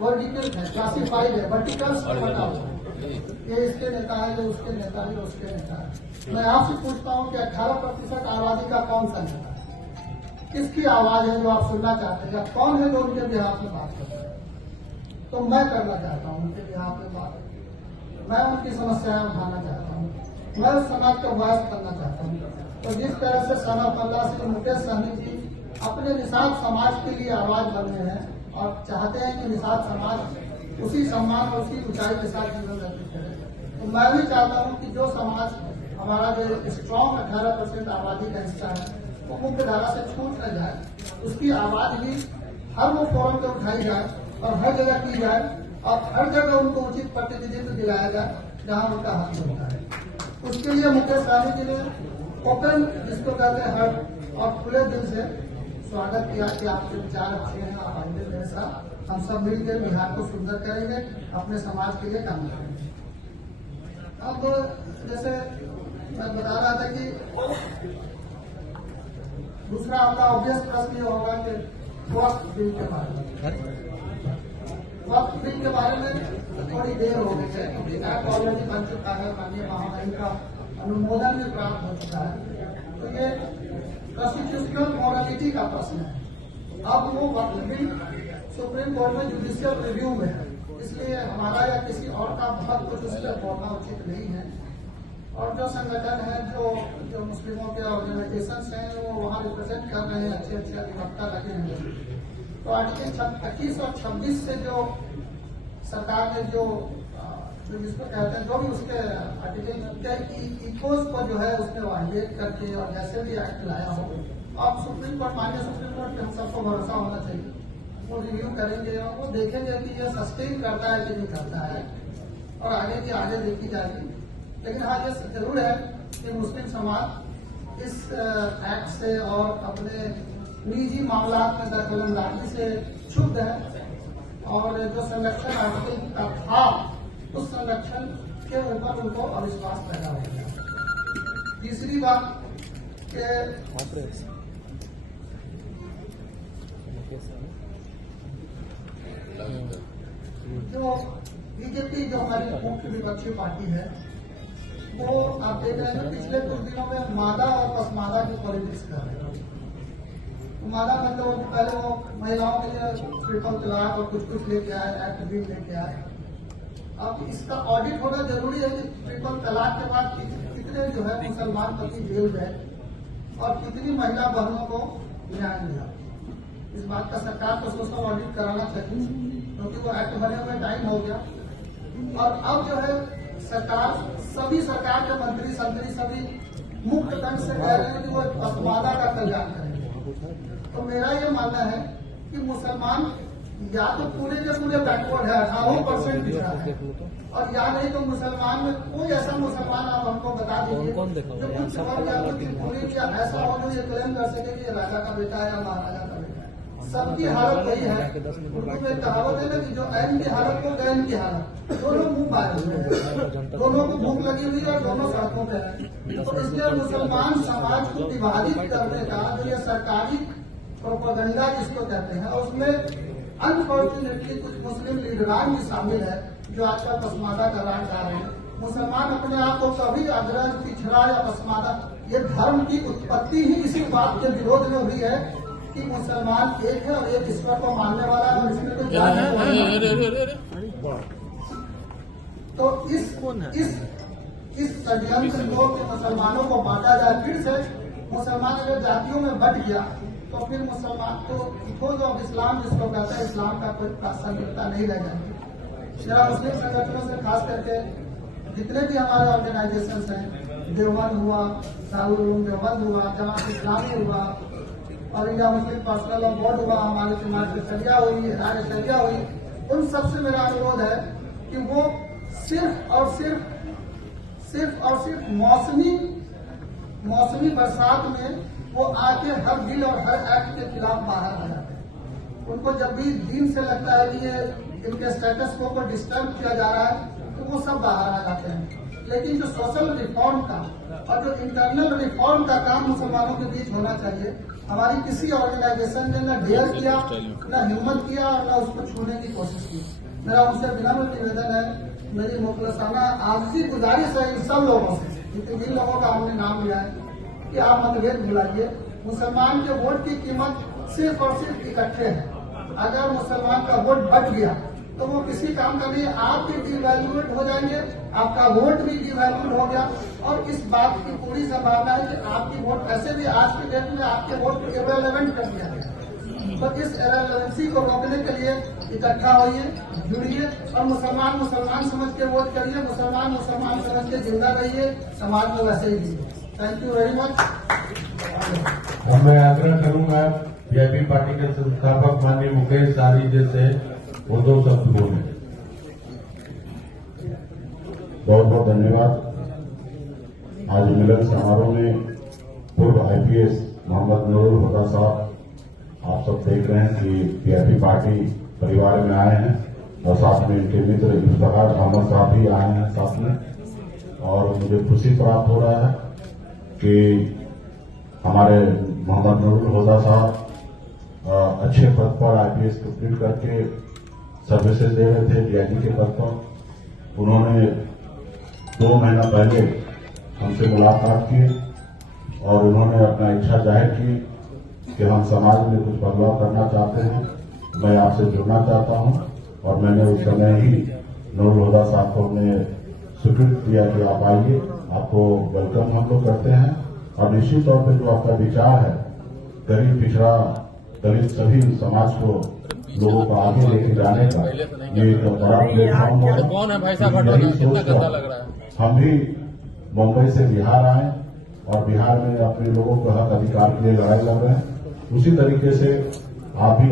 Vertical है, classified है, verticals में बटा हुआ है, ये इसके नेता है, ये उसके नेता है, ये उसके नेता है। मैं आपसे पूछता हूँ कि 18% आबादी का कौन सा नेता है, किसकी आवाज है जो आप सुनना चाहते हैं, या कौन है जो उनके बिहाफ में बात करता है? तो मैं करना चाहता हूँ उनके बिहाफ में बात, मैं उनकी समस्याएं उठाना चाहता हूँ, मैं उस समाज का वॉइस करना चाहता हूँ। तो जिस तरह से सन ऑफ अल्लाह श्री मुकेश सहनी जी अपने निषाद समाज के लिए आवाज बन रहे हैं और चाहते हैं कि निषाद समाज उसी सम्मान और उसी ऊंचाई के साथ जीवन व्यतीत करे, तो मैं भी चाहता हूं कि जो समाज हमारा जो स्ट्रॉन्ग 18% आबादी का हिस्सा है वो मुख्य धारा से छूट न जाए, उसकी आवाज भी हर वो फोरम पे उठाई जाए और हर जगह की जाए और हर जगह उनको उचित प्रतिनिधित्व दिलाया जाए जहां उनका हक होता है। उसके लिए मुकेश सहनी जी ने ओपन, जिसको कहते हैं हर्ट, और खुले दिल से स्वागत किया कि आपके विचार अच्छे हैं, आप आइए मेरे साथ, हम सब मिलकर बिहार को सुंदर करेंगे, अपने समाज के लिए काम करेंगे। अब जैसे मैं बता रहा था कि दूसरा आपका ऑब्वियस प्रश्न ये होगा कि वक्फ बिल के बारे में, वक्फ बिल के बारे में थोड़ी देर हो गई है क्योंकि एक्ट ऑलरेडी बन चुका है, माननीय महामहिम का अनुमोदन भी प्राप्त हो चुका है, तो ये कॉन्स्टिट्यूशनल मॉरलिटी का प्रश्न है। अब वो वक्फ बिल सुप्रीम कोर्ट में जुडिशियल रिव्यू में है, इसलिए हमारा या किसी और का बहुत कुछ उस पर बोलना उचित नहीं है। और जो संगठन है, जो मुस्लिमों के ऑर्गेनाइजेशन हैं, वो वहाँ रिप्रेजेंट कर रहे हैं, अच्छे अच्छे अधिवक्ता लगे हैं। तो आर्टिकल 25 और 26 से जो सरकार ने जो जिसको कहते हैं, जो भी उसके आर्टिकल इकोज को जो है उसने वायलेट करके और जैसे भी एक्ट लाया हो, अब सुप्रीम कोर्ट, माननीय सुप्रीम कोर्ट पे हम सबको भरोसा होना चाहिए, वो रिव्यू करेंगे और वो देखेंगे कि ये सस्टेन करता है कि नहीं करता है, और आगे की आगे देखी जाएगी। लेकिन हाँ, ये जरूर है कि मुस्लिम समाज इस एक्ट से और अपने निजी मामला में दखलंदाजी से क्षुब्ध है, और जो संरक्षण आर्टिकल का था उस संरक्षण के ऊपर उनको अविश्वास पैदा हो गया। तीसरी बात के जो बीजेपी, जो हमारी मुख्य विपक्षी पार्टी है, वो आप देख रहे हैं पिछले कुछ दिनों में मादा और पसमादा की पॉलिटिक्स कर रहे हैं। मादा मतलब पहले वो महिलाओं के लिए ट्रिपल तलाक और कुछ लेके आए, एक्ट भी लेके आए। अब इसका ऑडिट होना जरूरी है कि ट्रिपल तलाक के बाद कितने जो है मुसलमान पति जेल गए और कितनी महिला बहनों को न्याय मिला। इस बात का सरकार को सोशल ऑडिट कराना चाहिए, क्योंकि वो एक्ट बने हुए टाइम हो गया। और अब जो है सरकार, सभी सरकार के मंत्री संतरी सभी मुक्त कंठ से कह रहे हैं कि वो पसमादा का कल्याण करेंगे। तो मेरा ये मानना है कि मुसलमान या तो पूरे के पूरे बैकवर्ड है, 18% पिछड़ा है, और या नहीं तो मुसलमान में कोई ऐसा मुसलमान आप हमको बता दीजिए जो कुछ और या कुछ पूरी या ऐसा हो जो ये क्लेम कर सके कि ये राजा का बेटा है या महाराजा का बेटा है। सबकी हालत वही है। उर्दू में कहावत है ना कि जो ऐन की हालत को गैन की हालत, दोनों मुंह बाहर हुए हैं, दोनों को भूख लगी हुई है और दोनों सड़कों पे है। तो इसलिए मुसलमान समाज को विभाजित करने का जो ये सरकारी प्रोपेगेंडा जिसको कहते हैं, उसमें अनफॉर्चुनेटली कुछ मुस्लिम लीडरान भी शामिल है जो आजकल पसमादा का राज आ रहे हैं। मुसलमान अपने आप को कभी अग्रज, पिछड़ा या पसमादा, ये धर्म की उत्पत्ति ही इसी बात के विरोध में हुई है कि मुसलमान एक है और एक ईश्वर को मानने वाला है और इसमें कोई जात नहीं। तो इस षड्यंत्र को मुसलमानों को बांटा जाए, फिर से मुसलमान अगर जातियों में बट गया तो फिर मुसलमान को खोज ऑफ इस्लाम जिसको कहते हैं, इस्लाम का कोई प्रासंगिकता नहीं रह जाएगी। जरा मुस्लिम संगठनों से खास करके जितने भी हमारे ऑर्गेनाइजेशन हैं, देवबंद हुआ, दारुल उलूम देवबंद हुआ, जमात इस्लामी हुआ, और India Muslim personal law board हुआ, हमारे समाज की शरिया हुई, राय शरिया हुई, उन सबसे मेरा अनुरोध है कि वो सिर्फ और सिर्फ मौसमी बरसात में वो आके हर बिल और हर एक्ट के खिलाफ बाहर आ जाते हैं। उनको जब भी दिन से लगता है कि ये इनके स्टेटस को डिस्टर्ब किया जा रहा है तो वो सब बाहर आ जाते हैं। लेकिन जो सोशल रिफॉर्म का और जो इंटरनल रिफॉर्म का काम मुसलमानों के बीच होना चाहिए, हमारी किसी ऑर्गेनाइजेशन ने न डेयर किया, न हिम्मत किया और न उसको छूने की कोशिश की। मेरा उनसे विनम्र निवेदन है, मेरी मुखलसाना आजी गुजारिश है इन सब लोगों से, जिन लोगों का हमने नाम लिया है, कि आप मतभेद भुलाइए। मुसलमान के वोट की कीमत सिर्फ और सिर्फ इकट्ठे है। अगर मुसलमान का वोट बच गया तो वो किसी काम का नहीं, आप भी डिवैल्यूएट हो जाएंगे, आपका वोट भी डिवैल्यूएट हो गया। और इस बात की पूरी संभावना है कि आपकी वोट ऐसे भी आज के डेट में आपके वोट को इररिलेवेंट कर दिया गया। तो इस इररिलेवेंसी को रोकने के लिए इकट्ठा होइए, जुड़िए और मुसलमान मुसलमान समझ के वोट करिए, मुसलमान मुसलमान समझ के जिंदा रहिए, समाज में वैसे ही दीजिए। Thank you very much. अब मैं आग्रह करूंगा वीआईपी पार्टी के संस्थापक माननीय मुकेश साहनी जैसे वो 2 शब्द बोले। बहुत बहुत धन्यवाद। आज मिलन समारोह में पूर्व आईपीएस मोहम्मद नूरुल हुदा साहब, आप सब देख रहे हैं कि वीआईपी पार्टी परिवार में आए हैं और साथ में इनके मित्र इफ्तिखार अहमद साहब भी आए हैं साथ में। और मुझे खुशी प्राप्त हो रहा है कि हमारे मोहम्मद नूरुल हुदा साहब अच्छे पद पर आईपीएस कंप्लीट करके सर्विसेज दे रहे थे डीआईजी के पद पर। उन्होंने 2 महीना पहले हमसे मुलाकात की और उन्होंने अपना इच्छा जाहिर की कि हम समाज में कुछ बदलाव करना चाहते हैं, मैं आपसे जुड़ना चाहता हूं। और मैंने उस समय ही नूरुल हुदा साहब को हमने स्वीकृत किया कि आप आइए, आपको वेलकम हम लोग करते हैं। और निश्चित तौर पर जो आपका विचार है गरीब पिछड़ा दलित सभी समाज को लोगों को आगे लेके जाने का, ये एक बड़ा प्लेटफॉर्म है। कौन है भाई साहब? कितना गंदा लग रहा है। हम भी मुंबई से बिहार आए और बिहार में अपने लोगों को हक अधिकार के लिए लड़ाई लड़ रहे हैं। उसी तरीके से आप भी